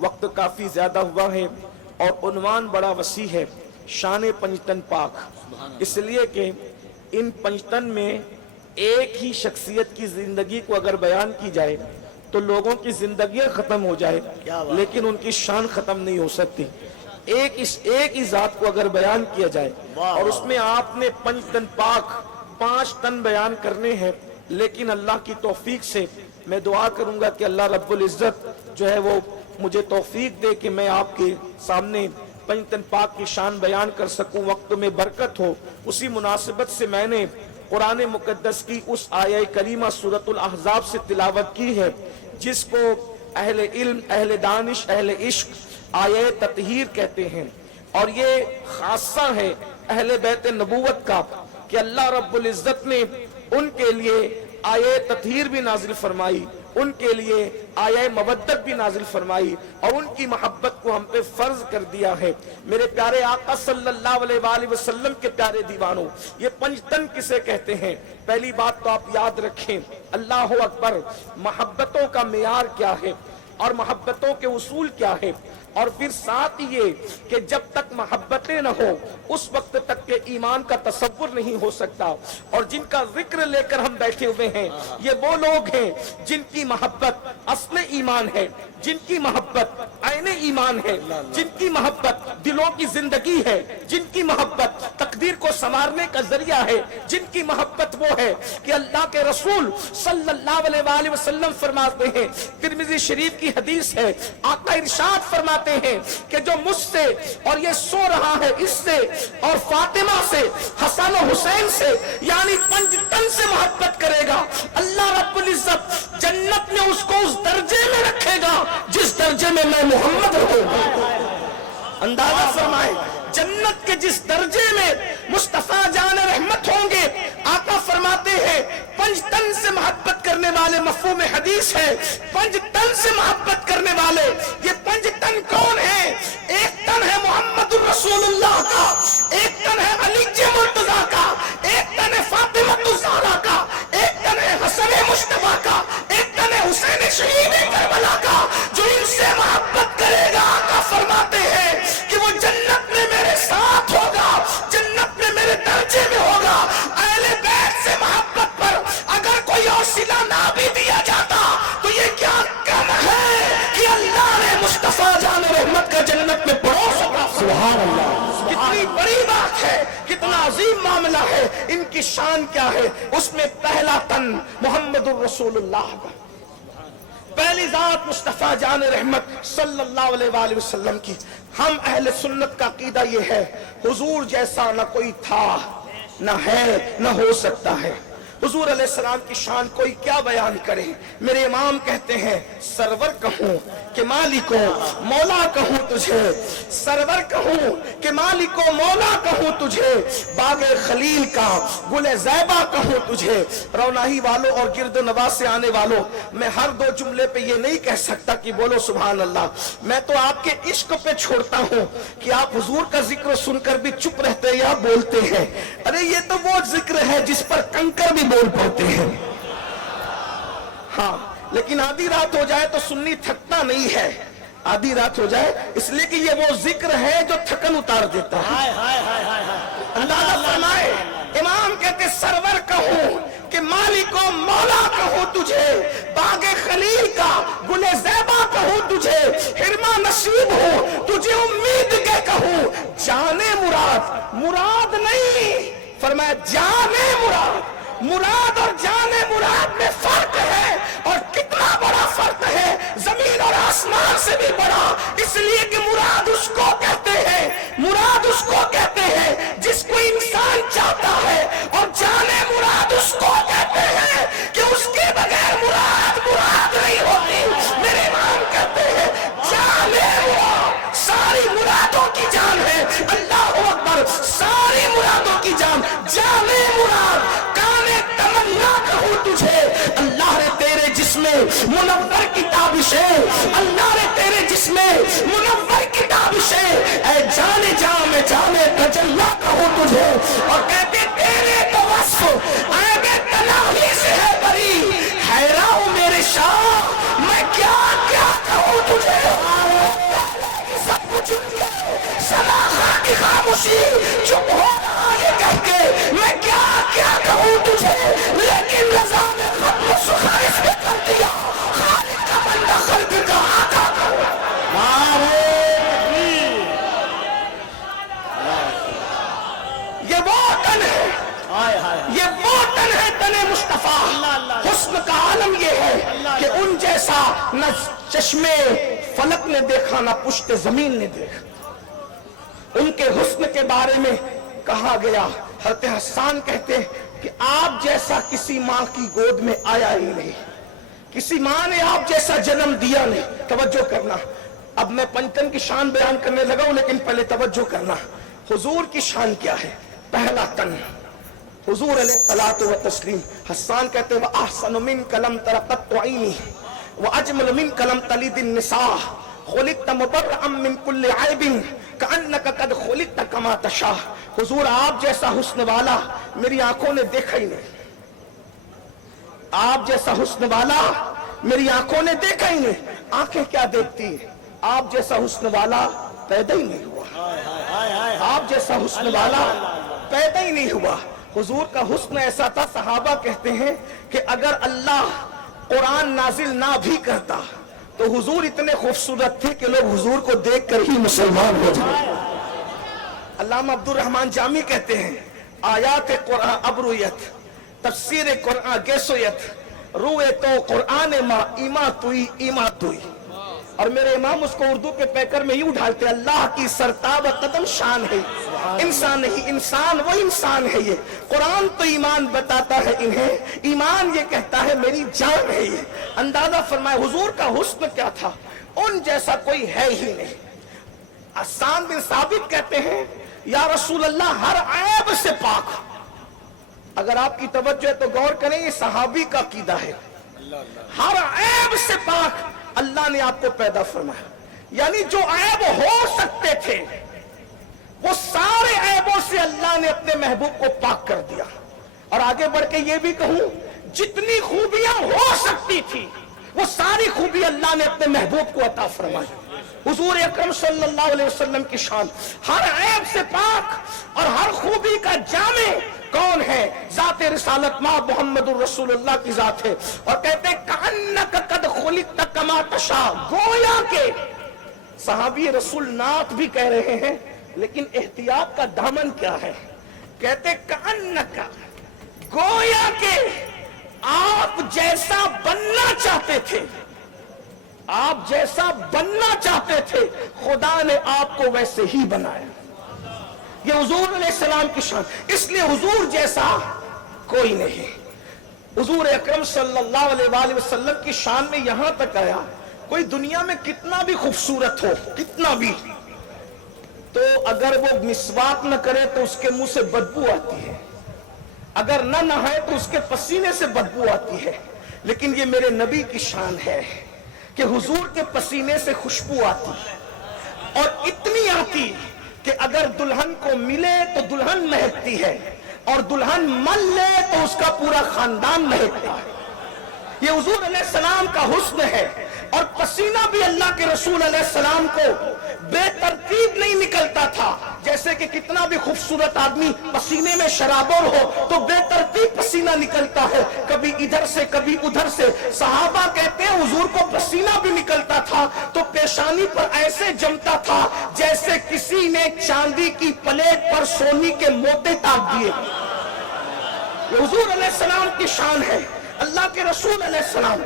وقت کافی زیادہ ہوا ہے اور عنوان بڑا وسیع ہے، شان پنجتن پاک، اس لیے کہ ان پنجتن میں ایک ہی شخصیت کی زندگی کو اگر بیان کی جائے تو لوگوں کی زندگیاں ختم ہو جائے لیکن ان کی شان ختم نہیں ہو سکتی۔ ایک ہی ذات کو اگر بیان کیا جائے اور اس میں آپ نے پنجتن پاک 5 تن بیان کرنے ہیں، لیکن اللہ کی توفیق سے میں دعا کروں گا کہ اللہ رب العزت جو ہے وہ مجھے توفیق دے کہ میں آپ کے سامنے پنجتن پاک کی شان بیان کر سکوں، وقت میں برکت ہو۔ اسی مناسبت سے میں نے قرآن مقدس کی اس آیہ کریمہ سورۃ الاحزاب سے تلاوت کی ہے جس کو اہل علم، اہل دانش، اہل عشق آیہ تطہیر کہتے ہیں، اور یہ خاصہ ہے اہل بیت نبوت کا کہ اللہ رب العزت نے ان کے لیے آیہ تطہیر بھی نازل فرمائی، ان کے لیے آیہ مودت بھی نازل فرمائی اور ان کی محبت کو ہم پہ فرض کر دیا ہے۔ میرے پیارے آقا صلی اللہ علیہ وآلہ وسلم کے پیارے دیوانوں، یہ پنجتن کسے کہتے ہیں؟ پہلی بات تو آپ یاد رکھیں، اللہ اکبر، محبتوں کا معیار کیا ہے اور محبتوں کے اصول کیا ہے، اور پھر ساتھ یہ کہ جب تک محبتیں نہ ہو اس وقت تک کہ ایمان کا تصور نہیں ہو سکتا۔ اور جن کا ذکر لے کر ہم بیٹھے ہوئے ہیں یہ وہ لوگ ہیں جن کی محبت اصل ایمان ہے، جن کی محبت عین ایمان ہے، جن کی محبت دلوں کی زندگی ہے، جن کی محبت تقدیر کو سنوارنے کا ذریعہ ہے، جن کی محبت وہ ہے کہ اللہ کے رسول صلی اللہ علیہ وآلہ وسلم فرماتے ہیں، ترمذی شریف کی حدیث ہے، آقا ارشاد فرماتے ہیں کہ جو مجھ سے اور یہ سو رہا ہے اس سے اور فاطمہ سے، حسن و حسین سے، یعنی پنجتن سے محبت کرے گا، اللہ رب العزت جنت میں اس کو اس درجے میں رکھے گا جس درجے میں میں محمد ہوں۔ اندازہ فرمائے جنت کے جس درجے میں مصطفیٰ جان رحمت ہوں گے، آقا فرماتے ہیں پنجتن سے محبت کرنے والے، مفہوم حدیث ہے پنجتن سے محبت کرنے والے۔ یہ پنجتن کون ہے؟ ایک تن ہے محمد الرسول اللہ کا، ایک تن ہے علی مرتضیٰ کا، ایک تن ہے فاطمہ الزہرا کا، ایک تن ہے حسن مصطفیٰ کا، ایک تن ہے حسین شہید کربلا کا۔ جو ان سے محبت کرے گا آقا فرماتے ہیں کہ وہ جنت میں میرے ساتھ ہوگا، جنت میں میرے درجے میں ہوگا۔ اہل بیت سے محبت پر اگر کوئی اور صلہ نہ بھی دیا جاتا تو یہ کیا کم ہے کہ اللہ نے مصطفیٰ جان رحمت کا جنت میں پروس ہوگا۔ سبحان اللہ، کتنی بڑی بات ہے، کتنا عظیم معاملہ ہے۔ ان کی شان کیا ہے؟ اس میں پہلا تن محمد الرسول اللہ کا، پہلی ذات مصطفیٰ جان رحمت صلی اللہ علیہ وآلہ وسلم کی۔ ہم اہل سنت کا عقیدہ یہ ہے حضور جیسا نہ کوئی تھا، نہ ہے، نہ ہو سکتا ہے۔ حضور علیہ السلام کی شان کوئی کیا بیان کرے؟ میرے امام کہتے ہیں سرور کہوں کہ مالکو مولا کہوں تجھے، سرور کہوں کہ مالکو مولا کہوں تجھے، باغ خلیل کا گل زیبا کہوں تجھے۔ روناہی والوں اور گرد و نواح سے آنے والوں، میں ہر 2 جملے پہ یہ نہیں کہہ سکتا کہ بولو سبحان اللہ، میں تو آپ کے عشق پہ چھوڑتا ہوں کہ آپ حضور کا ذکر سن کر بھی چپ رہتے یا بولتے ہیں۔ ارے یہ تو وہ ذکر ہے جس پر کنکر بھی بول پاتے ہیں۔ ہاں لیکن آدھی رات ہو جائے تو سنی تھکتا نہیں ہے، آدھی رات ہو جائے اس لیے کہ یہ وہ ذکر ہے جو تھکن اتار دیتا ہے۔ اندازہ فرمائے، امام کہتے سرور کہوں کہ مالک و مولا کہوں تجھے، باغ خلیل کا گل زیبا کہوں تجھے، حرمہ نصیب ہوں تجھے امید کے کہوں، جانے مراد، مراد نہیں، فرمایا جانے مراد۔ مراد اور جانے مراد میں فرق ہے، اور کتنا بڑا فرق ہے، زمین اور آسمان سے بھی بڑا۔ اس لیے کہ مراد اس کو کہتے ہیں، مراد اس کو کہتے ہیں جس کو انسان چاہتا ہے، اور جانے مراد اس کو کہتے ہیں کہ اس کے بغیر مراد مراد نہیں ہوتی۔ میرے امام کہتے ہیں جانے مراد ساری مرادوں کی جان ہے، اللہ اکبر، ساری مرادوں کی جان، جانے مراد۔ تمنا کہوں تجھے، اللہ نے تیرے جسم میں منور کتابشیں، اللہ نے تیرے جسم میں منور کتابشیں، اے جانے جا میں جانے تجلا کہوں تجھے، اور کہتے تیرے تو وصف عیب تناہی سے ہے بری، حیران ہوں میرے شاہ میں کیا کیا کہوں تجھے۔ چشمے فلک نے دیکھا نہ پشت زمین نے دیکھا. ان کے حسن کے بارے میں کہا گیا، حضرت حسان کہتے ہیں کہ آپ جیسا کسی ماں کی گود میں آیا ہی نہیں، کسی ماں نے آپ جیسا جنم دیا نہیں. توجہ کرنا، اب میں پنجتن کی شان بیان کرنے لگا ہوں، لیکن پہلے توجہ کرنا حضور کی شان کیا ہے. پہلا تن حضور علیہ الصلوۃ والتسلیم. حسان کہتے ہیں وَأَحْسَنُ مِنْكَ لَمْ تَرَ قَطُّ عَيْنِي وَأَجْمَلُ مِنْكَ لَمْ تَلِدِ النِّسَاءُ خُلِقْتَ مُبَرَّأً مِنْ كُلِّ عَيْبٍ كَأَنَّكَ قَدْ خُلِقْتَ كَمَا تَشَاءُ. حضور آپ جیسا حسن والا میری آنکھوں نے دیکھا ہی نہیں، آپ جیسا حسن والا میری آنکھوں نے دیکھا ہی نہیں. آنکھیں کیا دیکھتی ہیں؟ آپ جیسا حسن والا پیدا ہی نہیں ہوا، آپ جیسا حسن والا پیدا ہی نہیں ہوا. حضور کا حسن ایسا تھا، صحابہ کہتے ہیں کہ اگر اللہ قرآن نازل نہ بھی کرتا تو حضور اتنے خوبصورت تھے کہ لوگ حضور کو دیکھ کر ہی مسلمان ہو جائے. علامہ عبد الرحمن جامی کہتے ہیں آیات قرآن ابرویت، تفسیر قرآن گیسویت، روئے تو قرآن ما ایما توئی ایما توئی. اور میرے امام اس کو اردو کے پیکر میں یوں ڈھالتے اللہ کی سرتاب قدم شان ہے، انسان نہیں انسان وہ انسان ہے. یہ قرآن تو ایمان بتاتا ہے انہیں، ایمان یہ کہتا ہے میری جان ہے. یہ اندازہ فرمائے حضور کا حسن کیا تھا، ان جیسا کوئی ہے ہی نہیں. حسان بن ثابت کہتے ہیں یا رسول اللہ ہر عیب سے پاک. اگر آپ کی توجہ ہے تو غور کریں، یہ صحابی کا عقیدہ ہے. ہر عیب سے پاک اللہ نے آپ کو پیدا فرمایا، یعنی جو عیب ہو سکتے تھے وہ سارے عیبوں سے اللہ نے اپنے محبوب کو پاک کر دیا. اور آگے بڑھ کے یہ بھی کہوں جتنی خوبیاں ہو سکتی تھی وہ ساری خوبی اللہ نے اپنے محبوب کو عطا فرمائی. حضور اکرم صلی اللہ علیہ وسلم کی شان ہر عیب سے پاک اور ہر خوبی کا جامع کون ہے؟ ذات رسالت ماں محمد الرسول اللہ کی ذات ہے. اور کہتے ہیں کأنک قد خلقت کما تشاء، گویا کہ صحابی رسول نعت بھی کہہ رہے ہیں لیکن احتیاط کا دامن کیا ہے. کہتے کأنک، گویا کہ آپ جیسا بننا چاہتے تھے، آپ جیسا بننا چاہتے تھے خدا نے آپ کو ویسے ہی بنایا. یہ حضور علیہ السلام کی شان، اس لیے حضور جیسا کوئی نہیں. حضور اکرم صلی اللہ علیہ وآلہ وسلم کی شان میں یہاں تک آیا کوئی دنیا میں کتنا بھی خوبصورت ہو، کتنا بھی، تو اگر وہ مسواک نہ کرے تو اس کے منہ سے بدبو آتی ہے، اگر نہ نہائے تو اس کے پسینے سے بدبو آتی ہے. لیکن یہ میرے نبی کی شان ہے کہ حضور کے پسینے سے خوشبو آتی اور اتنی آتی کہ اگر دلہن کو ملے تو دلہن مہکتی ہے اور دلہن مل لے تو اس کا پورا خاندان مہکتا ہے. یہ حضور علیہ السلام کا حسن ہے. اور پسینہ بھی اللہ کے رسول علیہ السلام کو بے ترتیب نہیں نکلتا تھا. جیسے کہ کتنا بھی خوبصورت آدمی پسینے میں شرابور ہو تو بے ترتیب پسینہ نکلتا ہے، کبھی ادھر سے کبھی ادھر سے. صحابہ کہتے ہیں حضور کو پسینہ بھی نکلتا تھا تو پیشانی پر ایسے جمتا تھا جیسے کسی نے چاندی کی پلیٹ پر سونی کے موتے ٹاک دیے. یہ حضور علیہ السلام کی شان ہے. اللہ کے رسول علیہ السلام